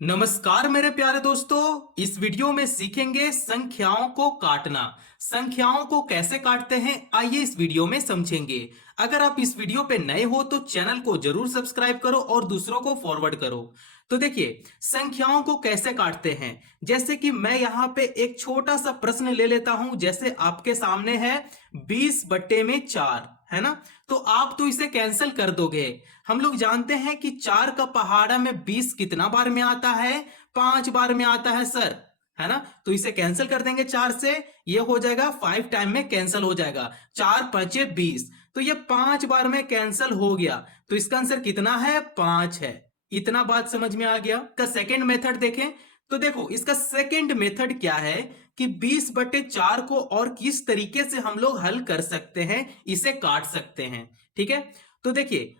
नमस्कार मेरे प्यारे दोस्तों। इस वीडियो में सीखेंगे संख्याओं को काटना। संख्याओं को कैसे काटते हैं आइए इस वीडियो में समझेंगे। अगर आप इस वीडियो पे नए हो तो चैनल को जरूर सब्सक्राइब करो और दूसरों को फॉरवर्ड करो। तो देखिए संख्याओं को कैसे काटते हैं। जैसे कि मैं यहाँ पे एक छोटा सा प्रश्न ले लेता हूं, जैसे आपके सामने है 20/4, है ना। तो आप तो इसे कैंसिल कर दोगे। हम लोग जानते हैं कि 4 का पहाड़ा में 20 कितना बार में आता है, 5 बार में आता है सर, है ना। तो इसे कैंसिल कर देंगे 4 से, ये हो जाएगा 5 टाइम में कैंसिल हो जाएगा, 4 5 20। तो ये 5 बार में कैंसिल हो गया, तो इसका आंसर कितना है, 5 है। इतना बात समझ में आ गया। का सेकेंड मेथड देखें तो देखो इसका सेकेंड मेथड क्या है कि 20/4 को और किस तरीके से हम लोग हल कर सकते हैं, इसे काट सकते हैं। ठीक है, तो देखिए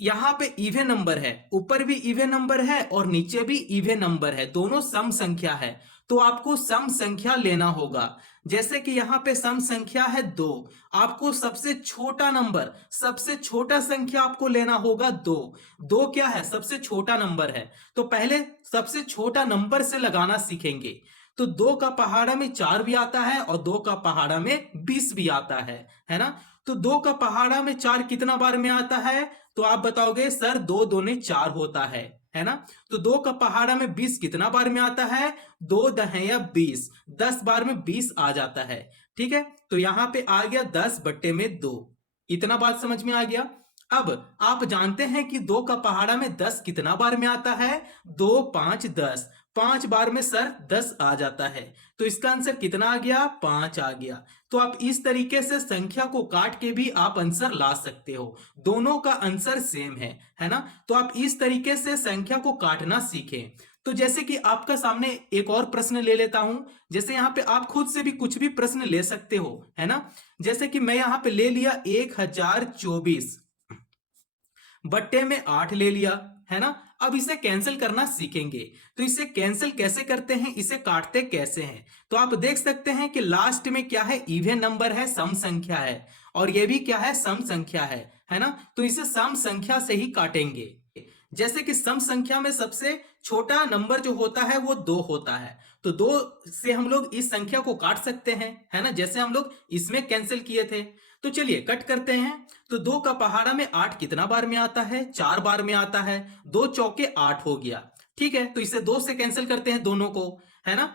यहां पे इवन नंबर है, ऊपर भी इवन नंबर है और नीचे भी इवन नंबर है, दोनों सम संख्या है। तो आपको सम संख्या लेना होगा। जैसे कि यहां पे सम संख्या है 2, आपको सबसे छोटा नंबर, सबसे छोटा संख्या आपको लेना होगा 2। 2 क्या है, सबसे छोटा नंबर है। तो पहले सबसे छोटा नंबर से लगाना सीखेंगे। तो 2 का पहाड़ा में 4 भी आता है और 2 का पहाड़ा में 20 भी आता है ना। तो 2 का पहाड़ा में 4 कितना बार में आता है, तो आप बताओगे सर 2 दूने 4 होता है ना। तो 2 का पहाड़ा में 20 कितना बार में आता है, 2 दहे या 20, 10 बार में 20 आ जाता है। ठीक है, तो यहां पे आ गया 10/2। इतना बात समझ में आ गया। अब आप जानते हैं कि 2 का पहाड़ा में 10 कितना बार में आता है, 2 5 10, 5 बार में सर 10 आ जाता है। तो इसका आंसर कितना आ गया, 5 आ गया। तो आप इस तरीके से संख्या को काट के भी आप आंसर ला सकते हो, दोनों का आंसर सेम है ना। तो आप इस तरीके से संख्या को काटना सीखें। तो जैसे कि आपका सामने एक और प्रश्न ले लेता हूं। जैसे यहां पे आप खुद से भी कुछ भी प्रश्न ले सकते हो, है ना। जैसे कि मैं यहां पे ले लिया 1024 बट्टे में 8 ले लिया, है ना। अब इसे कैंसिल करना सीखेंगे। तो इसे कैंसिल कैसे करते हैं, इसे काटते कैसे हैं, तो आप देख सकते हैं कि लास्ट में क्या है, इवन नंबर है, सम संख्या है, और ये भी क्या है, सम संख्या है ना। तो इसे सम संख्या से ही काटेंगे। जैसे कि सम संख्या में सबसे छोटा नंबर जो होता है वो 2 होता है। तो 2 से हम लोग इस संख्या को काट सकते हैं, है ना, जैसे हम लोग इसमें कैंसिल किए थे। तो चलिए कट करते हैं। तो 2 का पहाड़ा में 8 कितना बार में आता है, 4 बार में आता है, 2 चौके 8 हो गया। ठीक है, तो इसे 2 से कैंसिल करते हैं दोनों को, है ना।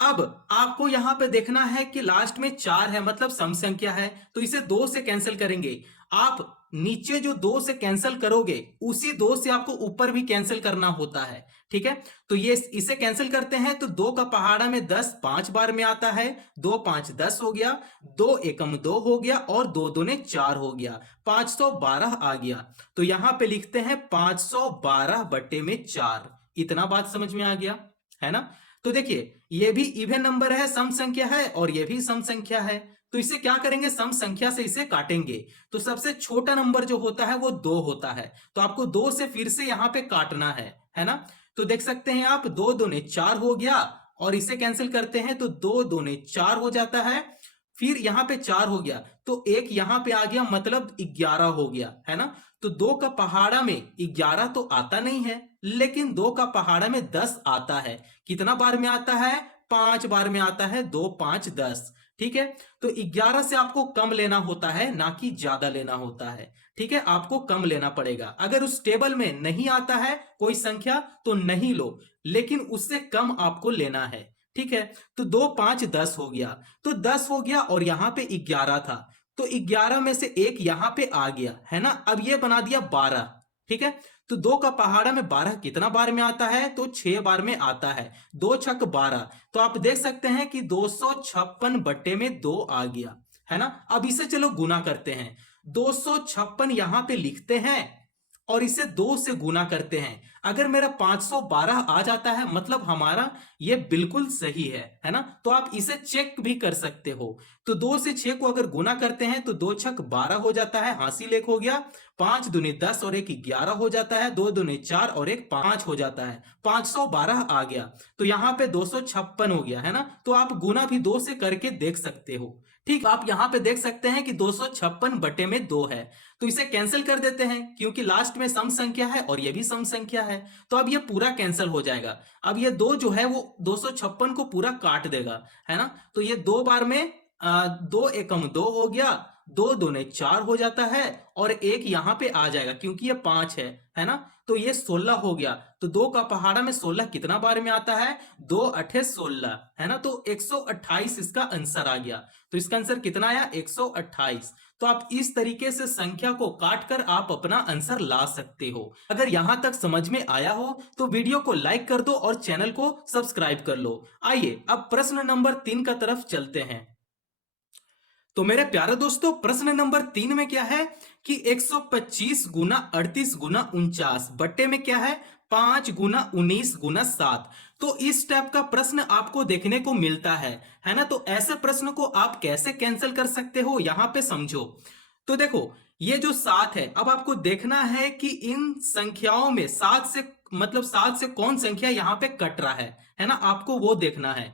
अब आपको यहां पे देखना है कि लास्ट में 4 है, मतलब सम संख्या है, तो इसे 2 से कैंसिल करेंगे। आप नीचे जो 2 से कैंसिल करोगे उसी 2 से आपको ऊपर भी कैंसिल करना होता है। ठीक है, तो ये इसे कैंसिल करते हैं। तो 2 का पहाड़ा में 10 5 बार में आता है, 2 5 10 हो गया, 2 एकम 2 हो गया और 2 दूने 4 हो गया, 512 आ गया। तो यहां पे लिखते हैं 512/4। इतना बात समझ में आ गया, है ना। तो देखिए ये भी इवन नंबर है, सम संख्या है, और ये भी सम संख्या है। तो इसे क्या करेंगे, सम संख्या से इसे काटेंगे। तो सबसे छोटा नंबर जो होता है वो 2 होता है, तो आपको 2 से फिर से यहां पे काटना है ना। तो देख सकते हैं आप, 2 दूने 4 हो गया, और इसे कैंसिल करते हैं तो 2 दूने 4 हो जाता है। फिर यहां पे 4 हो गया, तो एक यहां पे आ गया, मतलब 11 हो गया, है ना। तो 2 का पहाड़ा में 11 तो आता नहीं है, लेकिन 2 का पहाड़ा में 10 आता है। कितना बार में आता है, 5 बार में आता है, 2 5 10। ठीक है, तो 11 से आपको कम लेना होता है, ना कि ज्यादा लेना होता है। ठीक है, आपको कम लेना पड़ेगा। अगर उस टेबल में नहीं आता है कोई संख्या तो नहीं लो, लेकिन उससे कम आपको लेना है। ठीक है, तो 2 5 10 हो गया, तो 10 हो गया और यहां पे 11 था, तो 11 में से एक यहां पे आ गया, है ना। अब ये बना दिया 12। ठीक है, तो 2 का पहाड़ा में 12 कितना बार में आता है, तो 6 बार में आता है, 2 छक 12। तो आप देख सकते हैं कि 256/2 आ गया, है ना। अब इसे चलो गुना करते हैं। 256 यहां पे लिखते हैं और इसे 2 से गुना करते हैं। अगर मेरा 512 आ जाता है, मतलब हमारा ये बिल्कुल सही है ना। तो आप इसे चेक भी कर सकते हो। तो 2 से 6 को अगर गुना करते हैं तो 2 छक 12 हो जाता है, हासिल एक हो गया, 5 दूनी 10 और एक 11 हो जाता है, 2 दूनी 4 और एक 5 हो जाता है, 512 आ गया। तो यहां पे 256 हो गया, है ना। तो आप गुना भी 2 से करके देख सकते हो। ठीक, आप यहां पे देख सकते हैं कि 256/2 है। तो इसे कैंसिल कर देते हैं, क्योंकि लास्ट में सम संख्या है और ये भी सम संख्या है। तो अब ये पूरा कैंसिल हो जाएगा। अब ये 2 जो है वो 256 को पूरा काट देगा, है ना। तो ये 2 बार में 2 एकम 2 हो गया, 2 दूने 4 हो जाता है, और एक यहां पे आ जाएगा क्योंकि ये 5 है ना। तो ये 16 हो गया। तो 2 का पहाड़ा में 16 कितना बार में आता है? 2 अठे 16, है ना। तो 128 इसका आंसर आ गया। तो इसका आंसर कितना आया? 128। तो आप इस तरीके से संख्या को काटकर आप अपना आंसर ला सकते हो। अगर यहां तक समझ में आया हो तो वीडियो को लाइक कर दो और चैनल को सब्सक्राइब कर लो। आइए अब प्रश्न नंबर 3 का तरफ चलते हैं। तो मेरे प्यारे दोस्तों, प्रश्न नंबर 3 में क्या है कि 125 गुना 38 गुना 49 बट्टे में क्या है? 5 गुना 19 गुना 7। तो इस टाइप का प्रश्न आपको देखने को मिलता है ना। तो ऐसे प्रश्न को आप कैसे कैंसिल कर सकते हो, यहां पे समझो। तो देखो, ये जो 7 है, अब आपको देखना है कि इन संख्याओं में 7 से मतलब 7 से कौन संख्या यहां पे कट रहा है ना। आपको वो देखना है।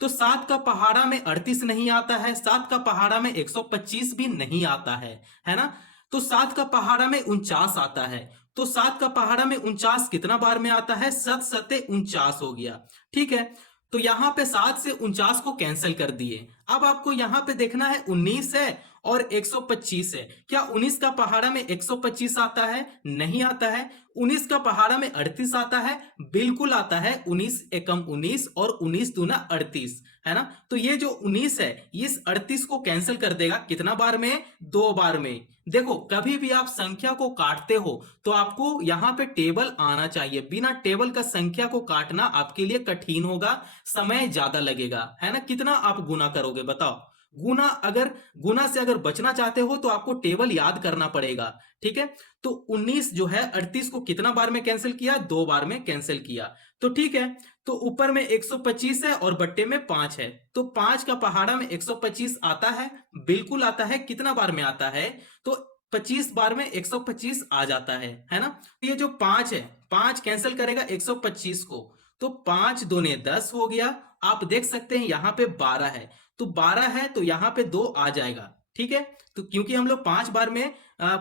तो 7 का पहाड़ा में 38 नहीं आता है, 7 का पहाड़ा में 125 भी नहीं आता है ना। तो 7 का पहाड़ा में 49 आता है। तो 7 का पहाड़ा में 49 कितना बार में आता है? 7 सत्ते 49 हो गया। ठीक है। तो यहां पे 7 से 49 को कैंसिल कर दिए। अब आपको यहां पे देखना है 19 है और 125 है। क्या 19 का पहाड़ा में 125 आता है? नहीं आता है। 19 का पहाड़ा में 38 आता है? बिल्कुल आता है। 19 एकम 19 और 19 दूना 38, है ना। तो ये जो 19 है इस 38 को कैंसिल कर देगा कितना बार में? 2 बार में। देखो, कभी भी आप संख्या को काटते हो तो आपको यहां पे टेबल आना चाहिए। बिना टेबल का संख्या को काटना आपके लिए कठिन होगा, समय ज्यादा लगेगा, है ना। कितना आप गुना करोगे बताओ? गुना से अगर बचना चाहते हो तो आपको टेबल याद करना पड़ेगा। ठीक है। तो 19 जो है 38 को कितना बार में कैंसिल किया? 2 बार में कैंसिल किया। तो ठीक है। तो ऊपर में 125 है और बट्टे में 5 है। तो 5 का पहाड़ा में 125 आता है? बिल्कुल आता है। कितना बार में आता है? तो 25 बार में 125 आ जाता है ना। ये जो 5 है, 5 कैंसिल करेगा 125 को। तो 5 दूने 10 हो गया। आप देख सकते हैं यहां पे 12 है। तो 12 है तो यहां पे 2 आ जाएगा। ठीक है। तो क्योंकि हम लोग 5 बार में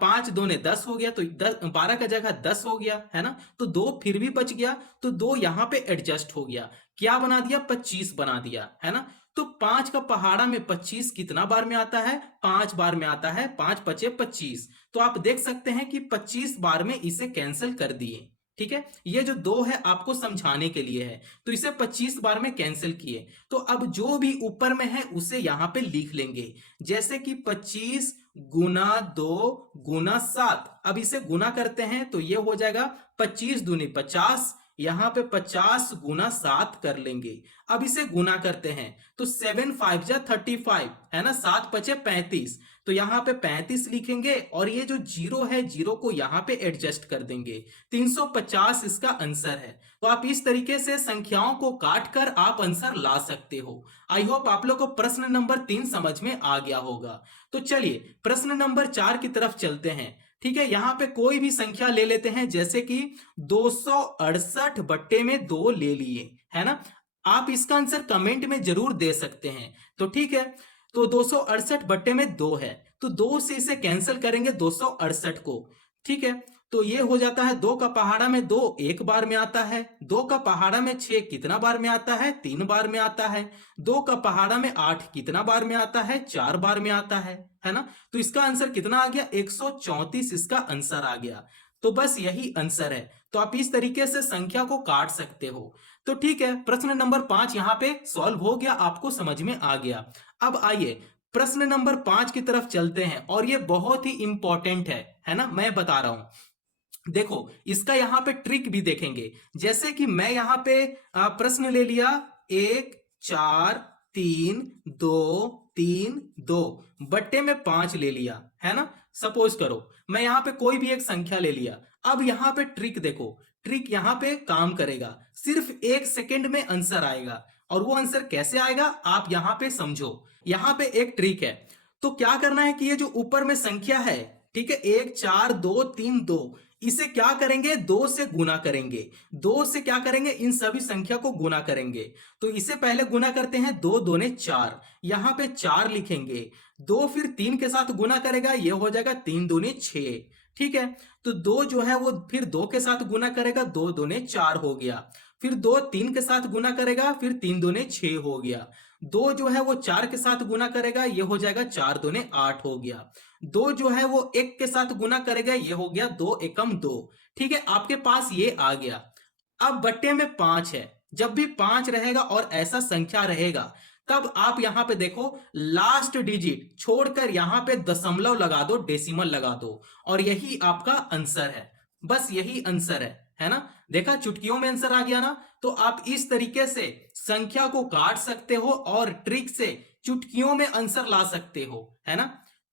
5 दूने 10 हो गया, तो 12 का जगह 10 हो गया, है ना। तो 2 फिर भी बच गया। तो 2 यहां पे एडजस्ट हो गया। क्या बना दिया? 25 बना दिया, है ना। तो 5 का पहाड़ा में 25 कितना बार में आता है? 5 बार में आता है। 5 पचे 25। तो आप देख सकते हैं कि 25 बार में इसे कैंसिल कर दिए। ठीक है। ये जो 2 है आपको समझाने के लिए है। तो इसे 25 बार में कैंसिल किए। तो अब जो भी ऊपर में है उसे यहां पे लिख लेंगे। जैसे कि 25 गुना 2 गुना 7। अब इसे गुना करते हैं तो ये हो जाएगा 25 दूनी 50। यहां पे 50 गुना 7 कर लेंगे। अब इसे गुना करते हैं तो 7 5 जा 35, है ना। 7 पचे 35। तो यहां पे 35 लिखेंगे और ये जो जीरो है, जीरो को यहां पे एडजस्ट कर देंगे। 350 इसका आंसर है। तो आप इस तरीके से संख्याओं को काट कर आप आंसर ला सकते हो। आई होप आप लोग को प्रश्न नंबर 3 समझ में आ गया होगा। तो चलिए प्रश्न नंबर 4 की तरफ चलते हैं। ठीक है। यहां पे कोई भी संख्या ले लेते हैं, जैसे कि 268 बट्टे में 2 ले लिए, है ना। आप इसका आंसर कमेंट में जरूर दे सकते हैं। तो ठीक है। तो 268 बट्टे में 2 है। तो 2 से इसे कैंसिल करेंगे 268 को। ठीक है। तो ये हो जाता है 2 का पहाड़ा में 2 एक बार में आता है। 2 का पहाड़ा में 6 कितना बार में आता है? 3 बार में आता है। 2 का पहाड़ा में 8 कितना बार में आता है? 4 बार में आता है ना। तो इसका आंसर कितना आ गया? 134 इसका आंसर आ गया। तो बस यही आंसर है। तो आप इस तरीके से संख्या को काट सकते हो। तो ठीक है, प्रश्न नंबर 5 यहां पे सॉल्व हो गया, आपको समझ में आ गया। अब आइए प्रश्न नंबर 5 की तरफ चलते हैं और ये बहुत ही इंपॉर्टेंट है ना। मैं बता रहा हूं। देखो, इसका यहां पे ट्रिक भी देखेंगे। जैसे कि मैं यहां पे प्रश्न ले लिया 1 4 3 2 3 2 बट्टे में 5 ले लिया, है ना। सपोज करो मैं यहां पे कोई भी एक संख्या ले लिया। अब यहां पे ट्रिक देखो, ट्रिक यहां पे काम करेगा। सिर्फ 1 सेकेंड में आंसर आएगा। और वो आंसर कैसे आएगा आप यहां पे समझो। यहां पे एक ट्रिक है। तो क्या करना है कि ये जो ऊपर में संख्या है, ठीक है, 1 4 2 3 2, इसे क्या करेंगे? 2 से गुना करेंगे। 2 से क्या करेंगे? इन सभी संख्या को गुना करेंगे। तो इसे पहले गुना करते हैं। 2 दूने 4, यहां पे 4 लिखेंगे। 2 फिर 3 के साथ गुना करेगा, ये हो जाएगा 3 दूनी 6। ठीक है। तो 2 जो है वो फिर 2 के साथ गुना करेगा, 2 दूने 4 हो गया। फिर 2 3 के साथ गुना करेगा, फिर 3 दूने 6 हो गया। 2 जो है वो 4 के साथ गुना करेगा, ये हो जाएगा 4 दूने 8 हो गया। 2 जो है वो 1 के साथ गुना करेगा, ये हो गया 2 एकम 2। ठीक है, आपके पास ये आ गया। अब बट्टे में 5 है। जब भी 5 रहेगा और ऐसा संख्या रहेगा, तब आप यहां पे देखो, लास्ट डिजिट छोड़कर यहां पे दशमलव लगा दो, डेसिमल लगा दो, और यही आपका आंसर है। बस यही आंसर है ना। देखा, चुटकियों में आंसर आ गया ना। तो आप इस तरीके से संख्या को काट सकते हो और ट्रिक से चुटकियों में आंसर ला सकते हो, है ना।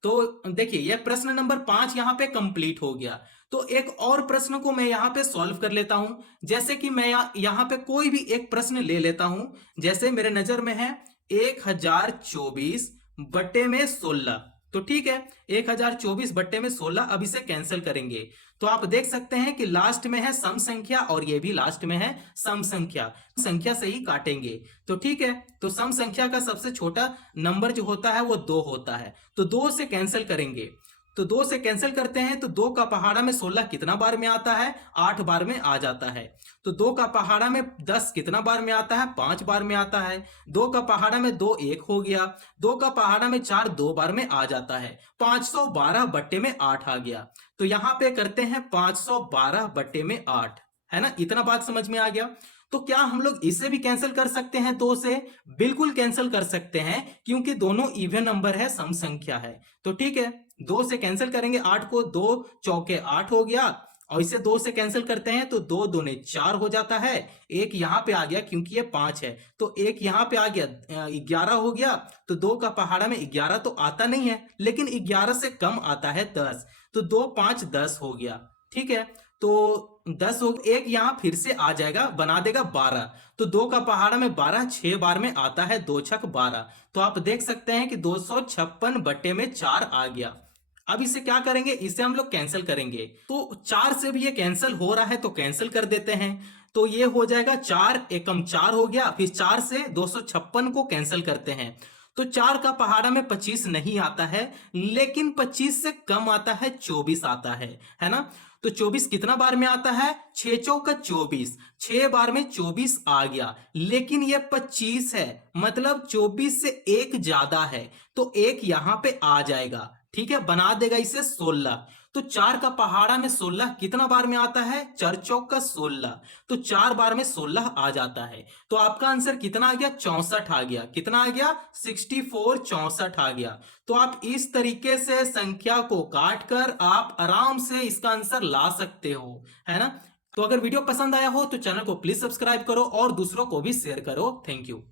तो देखिए, यह प्रश्न नंबर 5 यहां पे कंप्लीट हो गया। तो एक और प्रश्न को मैं यहां पे सॉल्व कर लेता हूं। जैसे कि मैं यहां पे कोई भी एक प्रश्न ले लेता हूं। जैसे मेरे नजर में है 1024 बट्टे में 16। तो ठीक है, 1024 बट्टे में 16। अब इसे कैंसिल करेंगे तो आप देख सकते हैं कि लास्ट में है सम संख्या और ये भी लास्ट में है सम संख्या। संख्या से ही काटेंगे। तो ठीक है, तो सम संख्या का सबसे छोटा नंबर जो होता है वो 2 होता है। तो 2 से कैंसिल करेंगे। तो 2 से कैंसिल करते हैं तो 2 का पहाड़ा में 16 कितना बार में आता है? 8 बार में आ जाता है। तो 2 का पहाड़ा में 10 कितना बार में आता है? 5 बार में आता है। 2 का पहाड़ा में 2 1 हो गया। 2 का पहाड़ा में 4 2 बार में आ जाता है। 512 बट्टे में 8 आ गया। तो यहां पे करते हैं 512 बट्टे में 8, है ना। इतना बात समझ में आ गया। तो क्या हम लोग इसे भी कैंसिल कर सकते हैं 2 से? बिल्कुल कैंसिल कर सकते हैं, क्योंकि दोनों इवन नंबर है, सम संख्या है। तो ठीक है, 2 से कैंसिल करेंगे 8 को, 2 चौके 8 हो गया। और इसे 2 से कैंसिल करते हैं तो 2 दूने 4 हो जाता है। एक यहां पे आ गया क्योंकि ये 5 है, तो एक यहां पे आ गया, 11 हो गया। तो 2 का पहाड़ा में 11 तो आता नहीं है, लेकिन 11 से कम आता है 10। तो 2 5 10 हो गया। ठीक है, तो 10 हो, एक यहां फिर से आ जाएगा, बना देगा 12। तो 2 का पहाड़ा में 12 6 बार में आता है, 2 छक 12। तो आप देख सकते हैं कि 256 बट्टे में 4 आ गया। अब इसे क्या करेंगे? इसे हम लोग कैंसिल करेंगे। तो 4 से भी ये कैंसिल हो रहा है तो कैंसिल कर देते हैं। तो ये हो जाएगा 4 एकम 4 हो गया। फिर 4 से 256 को कैंसिल करते हैं। तो 4 का पहाड़ा में 25 नहीं आता है, लेकिन 25 से कम आता है, 24 आता है ना। तो 24 कितना बार में आता है? 6 चौका 24, 6 बार में 24 आ गया। लेकिन ये 25 है, मतलब 24 से एक ज्यादा है, तो एक यहां पे आ जाएगा। ठीक है, बना देगा इसे 16। तो 4 का पहाड़ा में 16 कितना बार में आता है? 4 चौक का 16। तो 4 बार में 16 आ जाता है। तो आपका आंसर कितना आ गया? 64 आ गया। कितना आ गया? 64, 64 आ गया। तो आप इस तरीके से संख्या को काट कर आप आराम से इसका आंसर ला सकते हो, है ना। तो अगर वीडियो पसंद आया हो तो चैनल को प्लीज सब्सक्राइब करो और दूसरों को भी शेयर करो। Thank you.